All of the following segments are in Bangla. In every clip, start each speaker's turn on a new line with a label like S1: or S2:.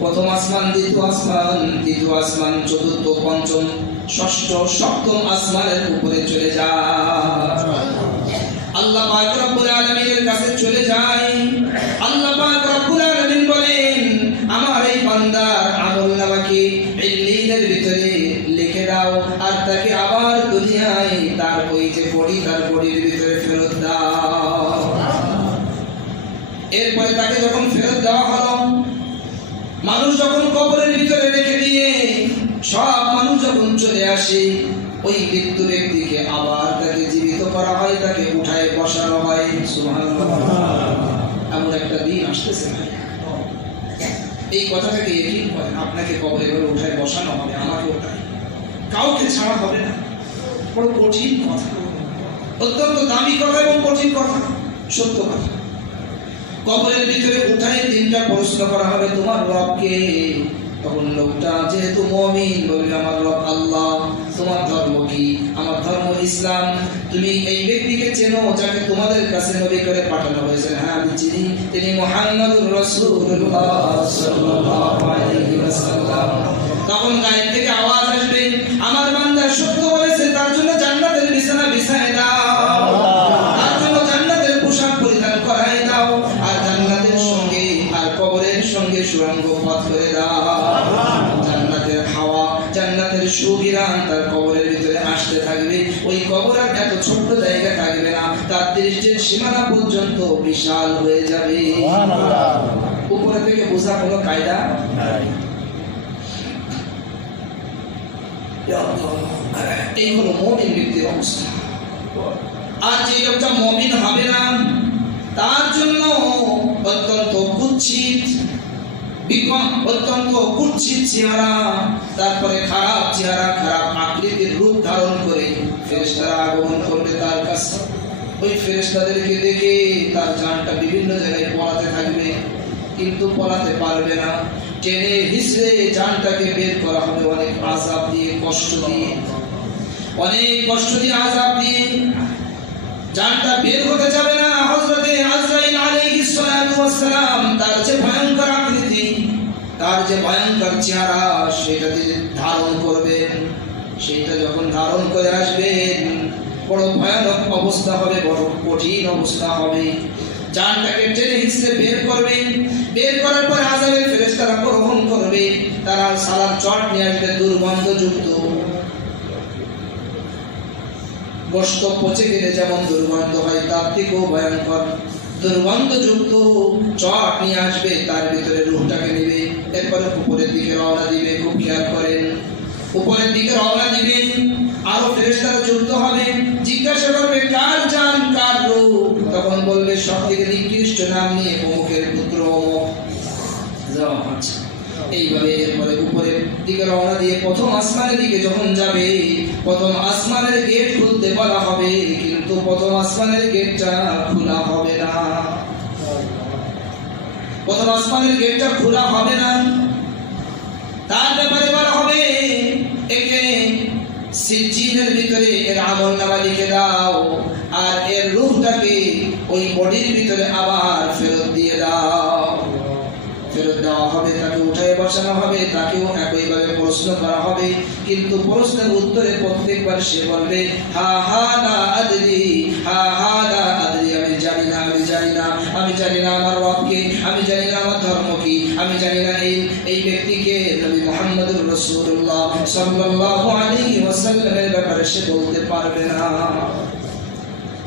S1: প্রথম আসমান, দ্বিতীয় আসমান তৃতীয় আসমান, চতুর্থ, পঞ্চম, ষষ্ঠ, সপ্তম আসমানের উপরে চলে যায়। আল্লাহ পাক কাছে চলে যায়। আল্লাহ বলেন, আমার এই বান্দার আমল নামাকে ইল্লিনের ভিতরে লিখে দাও আর তাকে আবার দুনিয়ায় তার ওই যে বডি তার বডির ভিতরে ফেরত দাও। এরপরে তাকে যখন ফেরত দেওয়া মানুষ যখন কবরের ভিতরে রেখে দিয়ে সব মানুষ যখন চলে আসে, ওই মৃত্যু ব্যক্তিকে আবার তাকে জীবিত করা হয়, তাকে উঠায় বসানো হয়। এমন একটা দিন আসতেছে ভাই এই কথাটাকে একই আপনাকে কবরে করে উঠায় বসানো হবে আমাকে ওঠায় কাউকে ছাড়া হবে না। বড় কঠিন কথা। অত্যন্ত দামি কথা এবং কঠিন কথা। সত্য কথা। কবরের ভিতরে উঠাই তিনটা প্রশ্ন করা হবে তোমার রবকে। তখন লোকটা, যেহেতু মমিন, বলবে, আমার রব আল্লাহ, তোমার ধর্ম কি? আমার ধর্ম ইসলাম। তুমি এই ব্যক্তিকে চেনো যাকে তোমাদের কাছে নবী করে পাঠানো হয়েছে। হ্যাঁ আমি চিনি। তিনি মুহাম্মদুর সাল্লাল্লাহু তখন গায়ের থেকে আওয়াজ আসবে, আমার বান্দা সত্য তার কবরের ভিতরে আসতে থাকবে। ওই কবর আর এত ছোট্ট জায়গা থাকবে না। তার দৃষ্টির সীমানা পর্যন্ত বিশাল হয়ে যাবে। উপরে থেকে বোঝা কোনো কায়দা। এই হলো মমিন ব্যক্তির অবস্থা। আর যে লোকটা মমিন হবে না তার জন্য অত্যন্ত বিকম অত্যন্ত কুৎসিত চেহারা, তারপরে খারাপ চেহারা, খারাপ আকৃতির রূপ ধারণ করে ফেরেশতারা আগমন করবে তার কাছে। ওই ফেরেশতাদেরকে দেখে তার জানটা বিভিন্ন জায়গায় পড়াতে থাকবে, কিন্তু পড়াতে পারবে না। টেনে হিসড়ে যানটাকে বের করা হবে, অনেক আজাব দিয়ে, কষ্ট দিয়ে। অনেক কষ্ট দিয়ে আজাব দিয়ে। যানটা বের হতে যাবে না, হযরতে আজরাইল তার যে ভয়ঙ্কর চেহারা সেটা ধারণ করবেন সেটা যখন ধারণ করে আসবেন বড় ভয়ানক অবস্থা হবে, বড় কঠিন অবস্থা হবে। জানটাকে টেনে হিসেবে বের করবেন বের করার পর আজাবের ফেরেশতারা গ্রহণ করবে। তারা সালার চট নিয়ে আসবে, দুর্গন্ধযুক্ত। গোস্ত পচে গেলে যেমন দুর্গন্ধ হয়, তার থেকেও ভয়ঙ্কর। দুর্গন্ধযুক্ত চট নিয়ে আসবে, তার ভিতরে রুহটাকে নেবে, এরপরে উপরের দিকে রওনা দিবে, খুব খেয়াল করেন। উপরের দিকে রওনা দিবেন আরও ফেরেস্তারা যুক্ত হবে, জিজ্ঞাসা করবে, কার যান কার রূপ? তখন বলবে সব থেকে নিকৃষ্ট নাম নিয়ে অমুকের পুত্র অমুক। আচ্ছা। এইভাবে এরপরে উপরের দিকে রওনা দিয়ে প্রথম আসমানের দিকে যখন যাবে, প্রথম আসমানের গেট খুলতে বলা হবে, কিন্তু প্রথম আসমানের গেটটা খোলা হবে না। প্রথম আসমানের গেটটা খোলা হবে না। তার ব্যাপারে বলা হবে, একে সিজিনের ভিতরে এর আমল নামা লিখে দাও, আর এর রূপটাকে ওই বডির ভিতরে আবার ফেরত দিয়ে দাও। হবে, তাকে উঠায় বসানো হবে, তাকেও একইভাবে প্রশ্ন করা হবে। কিন্তু প্রশ্নের উত্তরে প্রত্যেকবার সে বলবে, হা হা, না, আদরি, হা হা, না, আদরি, আমি জানি না, আমি জানি না, আমি জানি না আমার রবকে, আমি জানি না আমার ধর্ম কি আমি জানি না এই এই ব্যক্তিকে, নবী মুহাম্মদুর রাসূলুল্লাহ সাল্লাল্লাহু আলাইহি ওয়াসাল্লামের ব্যাপারে সে বলতে পারবে না।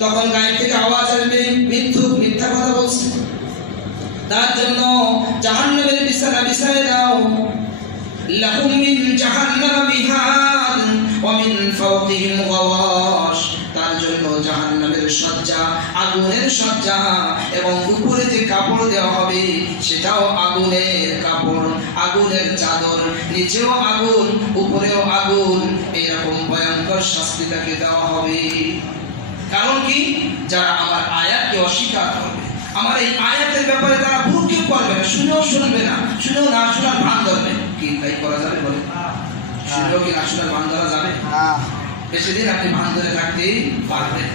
S1: তখন গায়ে থেকে আওয়াজ আসবে, মিথ্যুক মিথ্যা কথা বলছে। তার জন্য জাহান্নামের মিন জাহান্নাম মিহাদ ওয়া মিন ফাওকিহিম গাওয়াশ তার জন্য জাহান্নামের সজ্জা আগুনের সজ্জা এবং উপরে যে কাপড় দেওয়া হবে, সেটাও আগুনের কাপড়, আগুনের চাদর, নিচেও আগুন, উপরেও আগুন। এরকম ভয়ঙ্কর শাস্তি তাকে দেওয়া হবে। কারণ কি? যারা আমার আয়াতকে অস্বীকার করবে। আমার এই আয়াতের ব্যাপারে তারা ভুলকেও করবে না শুনেও শুনবে না শুনেও না শোনার ভান ধরবে। কি তাই করা যাবে বলে শুনেও কি না শোনার ভান ধরা যাবে? বেশি দিন আপনি ভান ধরে থাকতেই পারবেন।